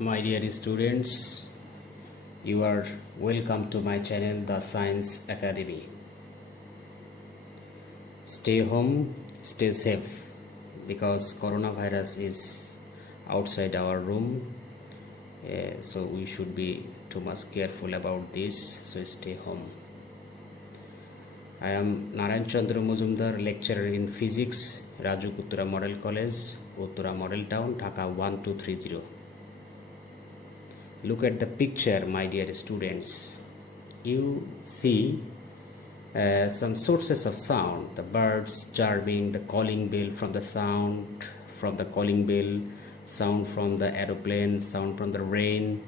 My dear students, you are welcome to my channel, The Science Academy. Stay home, stay safe, because coronavirus is outside our room, so we should be too much careful about this. So stay home. I am Narayan Chandra Mujumdar, lecturer in physics, Raju Kutura Model College, Uttara Model Town, Dhaka 1230. Look at the picture, my dear students. You see some sources of sound: the birds chirping, the calling bell from the sound from the calling bell, sound from the aeroplane, sound from the rain,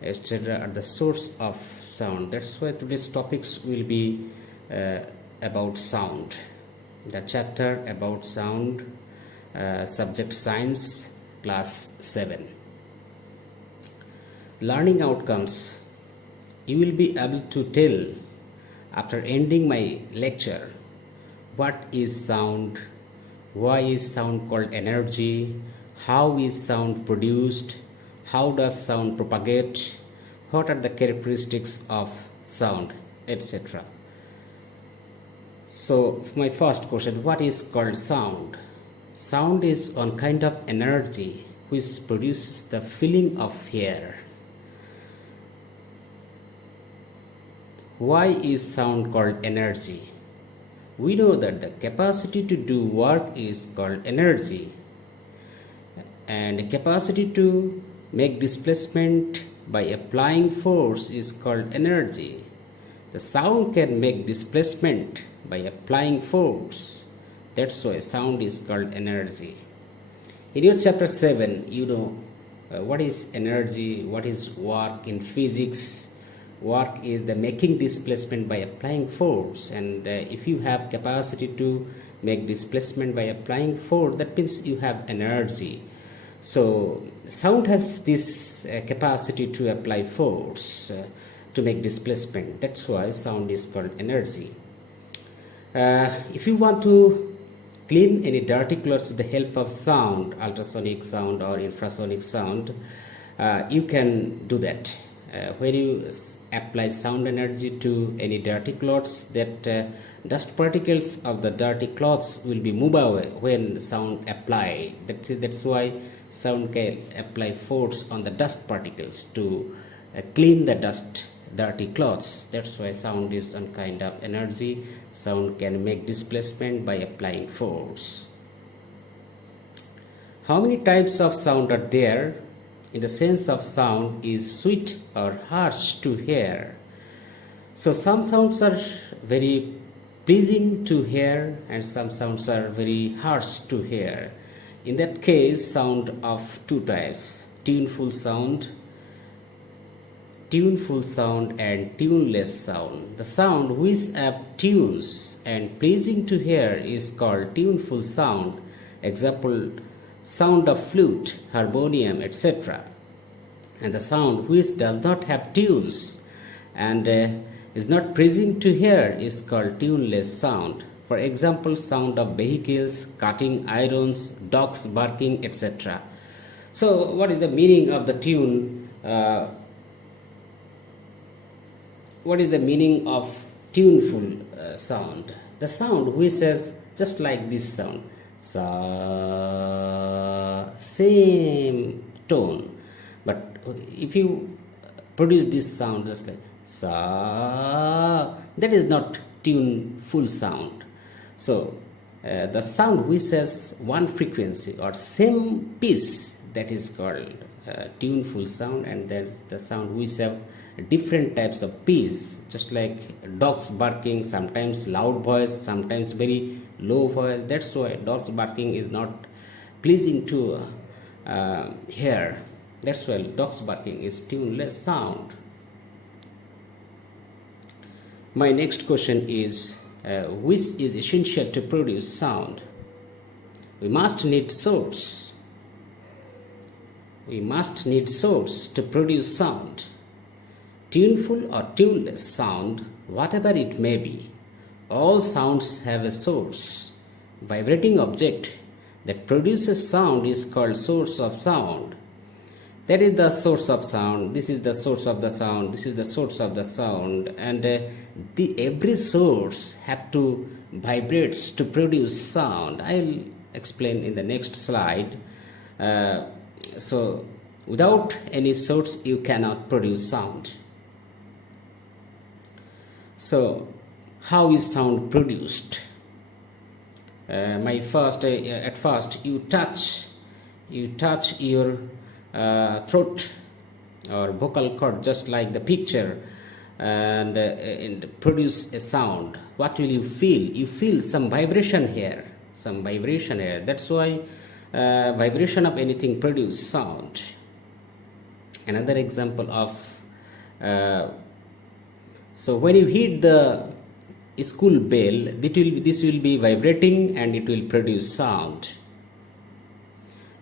etc. are the source of sound. That's why today's topics will be about sound. The chapter about sound, subject science, class 7. Learning outcomes. You will be able to tell after ending my lecture what is sound, why is sound called energy, how is sound produced, how does sound propagate, what are the characteristics of sound, etc. So my first question, what is called sound? Sound is one kind of energy which produces the feeling of hear. Why is sound called energy? We know that the capacity to do work is called energy, and the capacity to make displacement by applying force is called energy. The sound can make displacement by applying force. That's why sound is called energy. In your chapter 7, you know what is energy, what is work in physics. Work is the making displacement by applying force, and if you have capacity to make displacement by applying force, that means you have energy. So sound has this capacity to apply force to make displacement. That's why sound is called energy. If you want to clean any dirty clothes with the help of sound, ultrasonic sound or infrasonic sound, you can do that. When you apply sound energy to any dirty clothes, that dust particles of the dirty clothes will be moved away when sound applied. That's why sound can apply force on the dust particles to clean the dirty clothes. That's why sound is one kind of energy. Sound can make displacement by applying force. How many types of sound are there? In the sense of sound is sweet or harsh to hear. So some sounds are very pleasing to hear and some sounds are very harsh to hear. In that case, sound of two types: tuneful sound and tuneless sound. The sound which have tunes and pleasing to hear is called tuneful sound. Example, sound of flute, harmonium, etc. And the sound which does not have tunes and is not pleasing to hear is called tuneless sound. For example, sound of vehicles, cutting irons, dogs barking, etc. So what is the meaning of the tune? What is the meaning of tuneful sound? The sound which says just like this sound, sa, same tone, but if you produce this sound just like sa, that is not tuneful sound. So the sound which has one frequency or same pitch, that is called tuneful sound, and there's the sound which have different types of pitch, just like dogs barking, sometimes loud voice, sometimes very low voice. That's why dogs barking is not pleasing to hear. That's why dogs barking is tuneless sound. My next question is, which is essential to produce sound? We must need source. We must need source to produce sound. Tuneful or tuneless sound, whatever it may be, all sounds have a source. Vibrating object that produces sound is called source of sound. That is the source of sound. This is the source of the sound. This is the source of the sound, and every source have to vibrates to produce sound. I'll explain in the next slide. So without any source you cannot produce sound. So how is sound produced? At first you touch your throat or vocal cord, just like the picture, and produce a sound. What will you feel? You feel some vibration here, that's why vibration of anything produce sound. Another example of so when you hit the school bell, this will be vibrating and it will produce sound.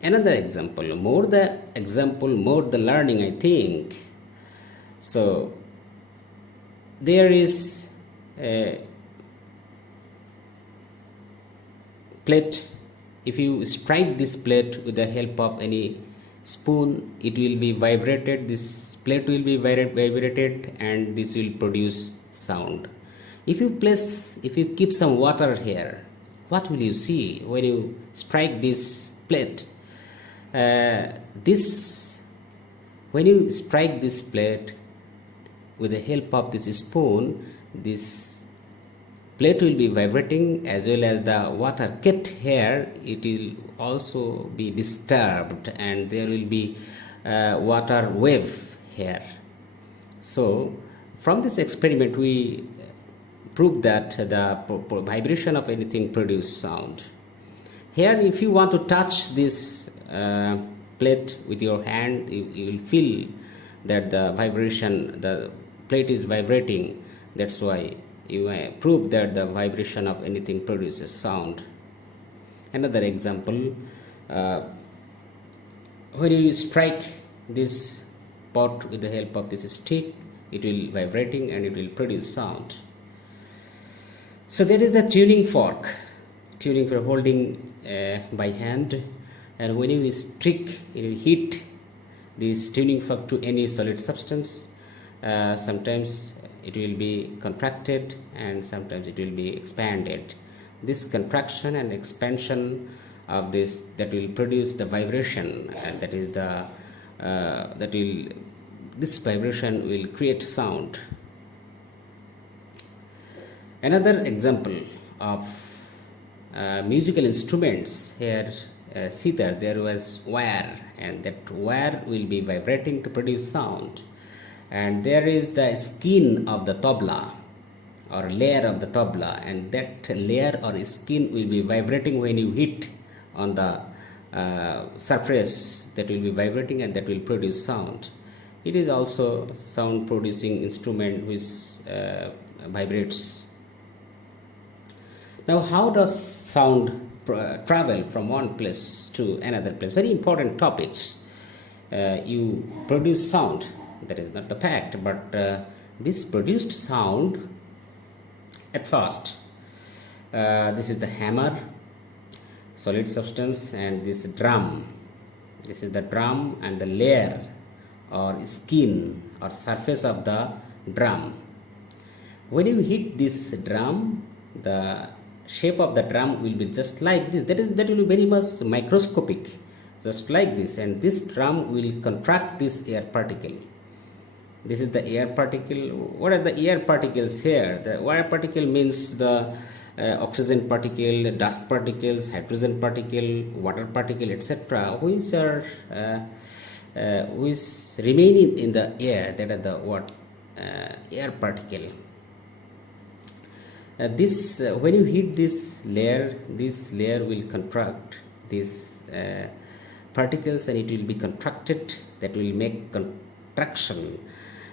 Another example, more the learning, I think. So there is a plate. If you strike this plate with the help of any spoon, it will be vibrated. This plate will be vibrated and this will produce sound. If you keep some water here, what will you see when you strike this plate? When you strike this plate with the help of this spoon, this plate will be vibrating, as well as the water kept here, it will also be disturbed, and there will be water wave here. So from this experiment we proved that the vibration of anything produce sound. Here, if you want to touch this plate with your hand, you will feel that the plate is vibrating. That's why you may prove that the vibration of anything produces sound. Another example, when you strike this pot with the help of this stick, it will vibrating and it will produce sound. So there is the tuning fork holding by hand, and when you hit this tuning fork to any solid substance, sometimes it will be contracted and sometimes it will be expanded. This contraction and expansion of this, that will produce the vibration, and this vibration will create sound. Another example of musical instruments, here see that there was wire, and that wire will be vibrating to produce sound. And there is the skin of the tabla, or layer of the tabla, and that layer or skin will be vibrating when you hit on the surface. That will be vibrating and that will produce sound. It is also sound producing instrument which vibrates. Now, how does sound travel from one place to another place? Very important topics. You produce sound, that is not the fact, but this produced sound at first. This is the hammer, solid substance, and this drum. This is the drum and the layer or skin or surface of the drum. When you hit this drum, the shape of the drum will be just like this. That will be very much microscopic, just like this, and this drum will contract this air particle. This is the air particle. What are the air particles here? The air particle means the oxygen particle, dust particles, hydrogen particle, water particle, etc., which are remaining in the air. That are the air particle. When you hit this layer will contract these particles, and it will be contracted. That will make contraction,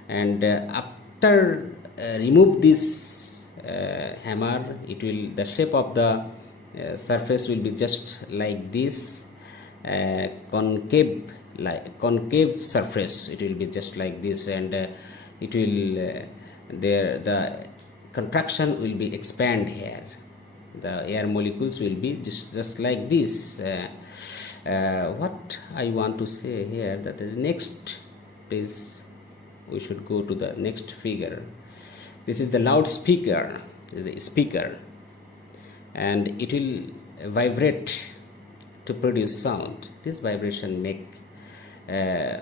and after remove this hammer, the shape of the surface will be just like this, concave surface. It will be just like this, and it will the contraction will be expand here. The air molecules will be just like this. What I want to say here, that the next, please, we should go to the next figure. This is the loudspeaker, the speaker, and it will vibrate to produce sound. This vibration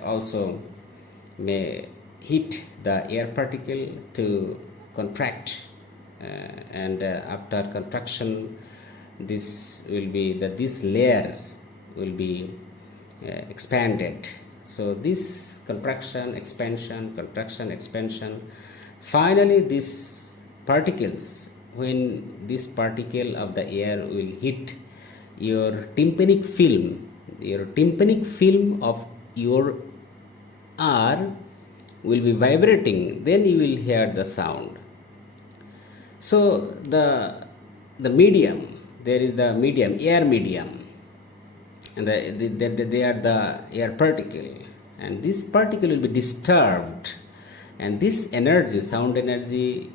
also may hit the air particle to contract, and after contraction, this layer will be expanded. So this contraction, expansion, finally these particles, when this particle of the air will hit your tympanic film of your R will be vibrating, then you will hear the sound. So the medium, there is the medium, air medium, and they are the air particle, and this particle will be disturbed, and this energy, sound energy,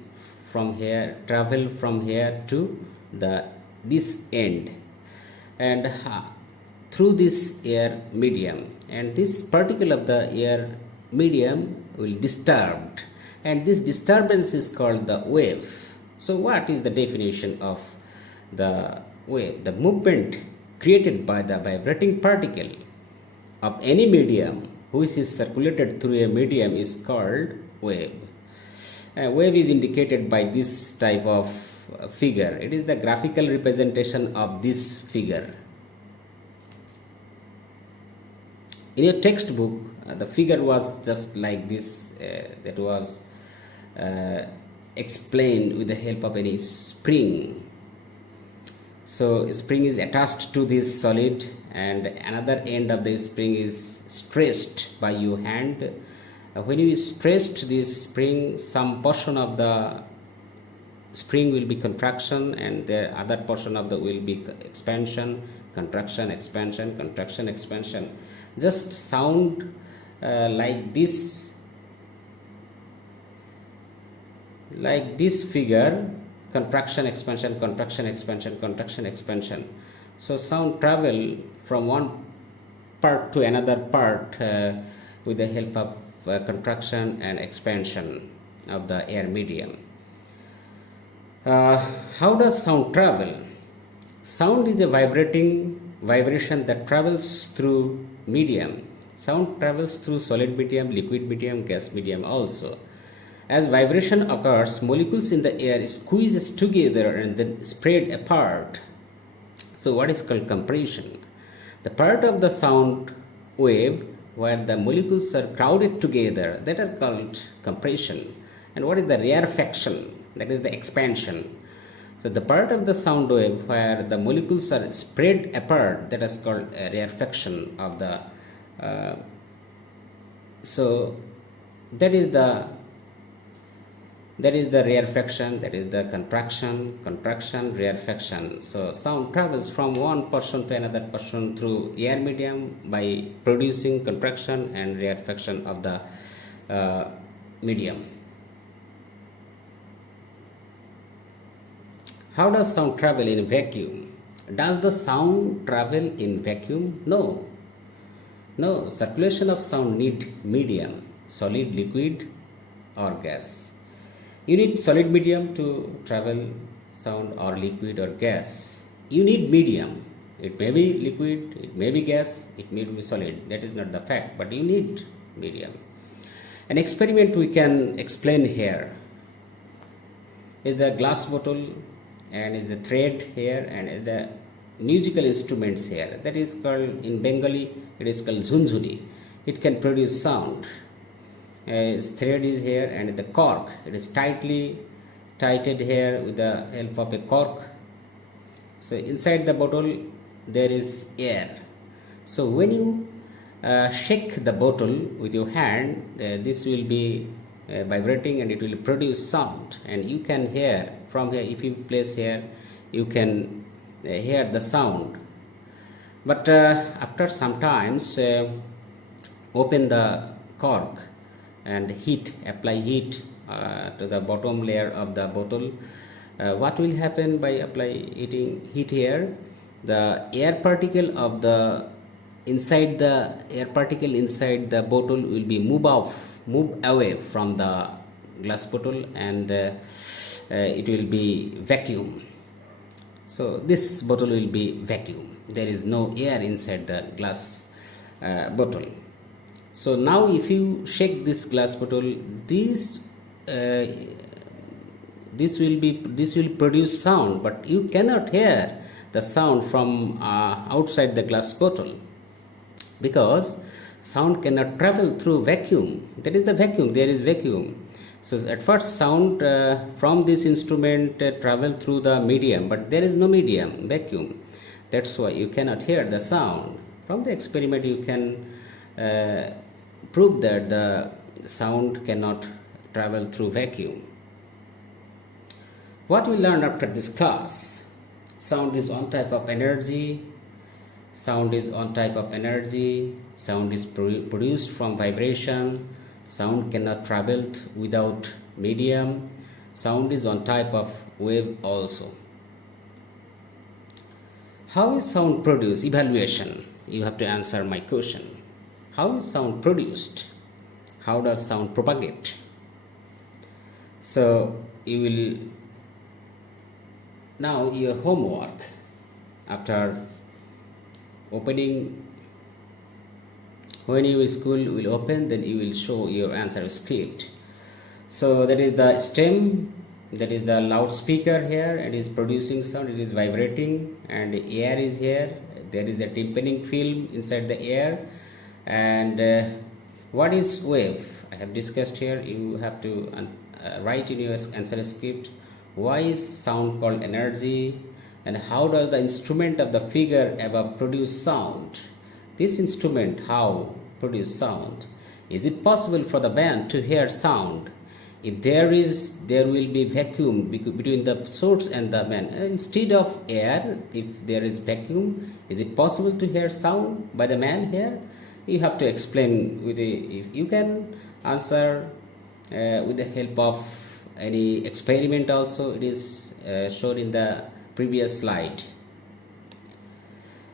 from here travel from here to this end, and through this air medium, and this particle of the air medium will disturbed, and this disturbance is called the wave. So what is the definition of the wave? The movement created by the vibrating particle of any medium which is circulated through a medium is called wave. Wave is indicated by this type of figure. It is the graphical representation of this figure. In your textbook, the figure was just like this, that was explained with the help of any spring. So spring is attached to this solid, and another end of the spring is stressed by your hand. When you stressed this spring, some portion of the spring will be contraction, and the other portion of the will be expansion, contraction, expansion, contraction, expansion. Just sound like this figure: contraction, expansion, contraction, expansion, contraction, expansion. So sound travel from one part to another part with the help of contraction and expansion of the air medium. How does sound travel? Sound is a vibration that travels through medium. Sound travels through solid medium, liquid medium, gas medium also. As vibration occurs, molecules in the air squeeze together and then spread apart. So what is called compression? The part of the sound wave where the molecules are crowded together, that are called compression. And what is the rarefaction? That is the expansion. So the part of the sound wave where the molecules are spread apart, that is called rarefaction of the so that is the rarefaction, that is the contraction, rarefaction. So sound travels from one person to another person through air medium by producing contraction and rarefaction of the medium. How does sound travel in vacuum? Does the sound travel in vacuum? No. Circulation of sound need medium, solid, liquid, or gas. You need solid medium to travel sound, or liquid or gas. You need medium. It may be liquid, it may be gas, it may be solid. That is not the fact, but you need medium. An experiment we can explain here is the glass bottle, and is the thread here, and is the musical instruments here. That is called, in Bengali, it is called zunzuni. It can produce sound. Thread is here, and the cork, it is tightly tighted here with the help of a cork. So inside the bottle there is air. So when you shake the bottle with your hand, this will be vibrating, and it will produce sound, and you can hear from here. If you place here, you can hear the sound. But after some times, open the cork and apply heat to the bottom layer of the bottle. What will happen by applying heat here? The air particle of the inside the air particle inside the bottle will be move away from the glass bottle, and it will be vacuum. So this bottle will be vacuum. There is no air inside the glass bottle. So now if you shake this glass bottle, uh, this will produce sound, but you cannot hear the sound from outside the glass bottle, because sound cannot travel through vacuum. That is the vacuum. There is vacuum. So at first sound from this instrument travel through the medium, but there is no medium, vacuum. That's why you cannot hear the sound. From the experiment you can prove that the sound cannot travel through vacuum. What we learned after this class: sound is one type of energy. Sound is one type of energy. Sound is produced from vibration. Sound cannot travel without medium. Sound is one type of wave also. How is sound produced? Evaluation. You have to answer my question. How is sound produced? How does sound propagate? So you will now your homework after opening. When your school will open, then you will show your answer script. So that is the stem, that is the loudspeaker here. It is producing sound, it is vibrating, and air is here. There is a tympanic film inside the air. And what is wave? I have discussed here. You have to write in your answer script. Why is sound called energy, and how does the instrument of the figure above produce sound? This instrument how produce sound? Is it possible for the band to hear sound? If there is, there will be vacuum between the source and the band. Instead of air, if there is vacuum, is it possible to hear sound by the man here? You have to explain with if you can answer with the help of any experiment also. It is shown in the previous slide.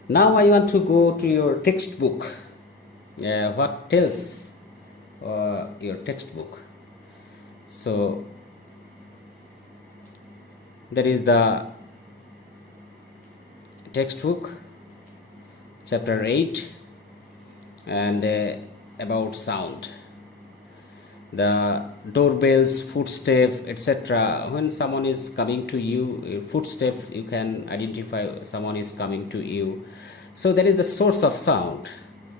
Now I want to go to your textbook. What tells your textbook? So that is the textbook, chapter 8, and about sound. The doorbells, footstep, etc. When someone is coming to you, footstep, you can identify someone is coming to you. So that is the source of sound.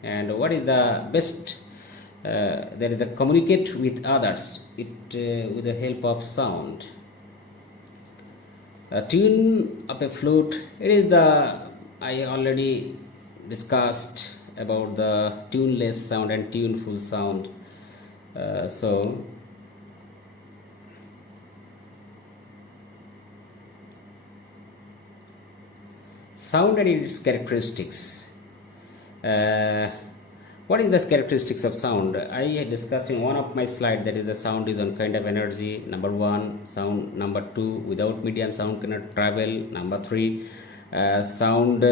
And what is the best? That is the communicate with others with the help of sound. A tune of a flute. It is I already discussed about the tuneless sound and tuneful sound. So sound and its characteristics. What is the characteristics of sound? I discussed in one of my slides, that is the sound is one kind of energy. Number 1, sound. Number 2, without medium sound cannot travel. Number 3, sound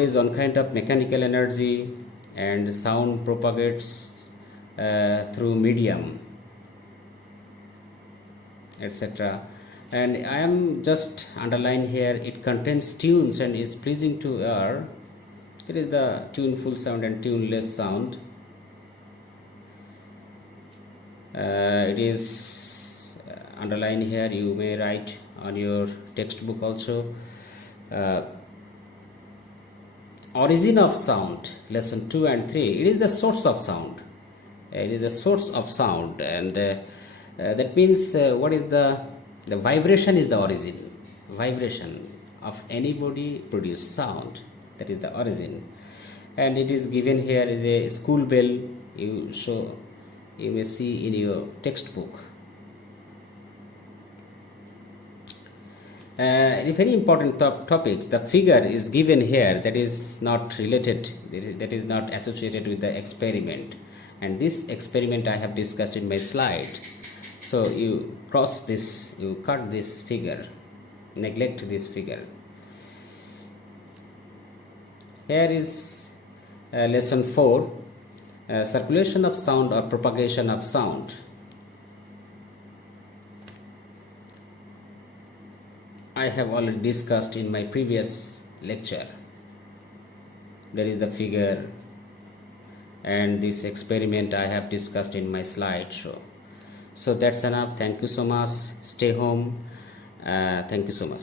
is one kind of mechanical energy, and sound propagates through medium, etc. And I am just underline here, it contains tunes and is pleasing to ear. It is the tuneful sound and tuneless sound. It is underline here, you may write on your textbook also. Origin of sound, lesson 2 and 3. It is the source of sound. It is the source of sound, and that means what is the vibration is the origin. Vibration of anybody produce sound. That is the origin. And it is given here is a school bell. You may see in your textbook. Very important topics. The figure is given here, that is not related, that is not associated with the experiment, and this experiment I have discussed in my slide. So you cross this, you cut this figure, neglect this figure. Here is lesson 4, circulation of sound or propagation of sound. I have already discussed in my previous lecture. There is the figure, and this experiment I have discussed in my slideshow. So that's enough. Thank you so much. Stay home. Thank you so much.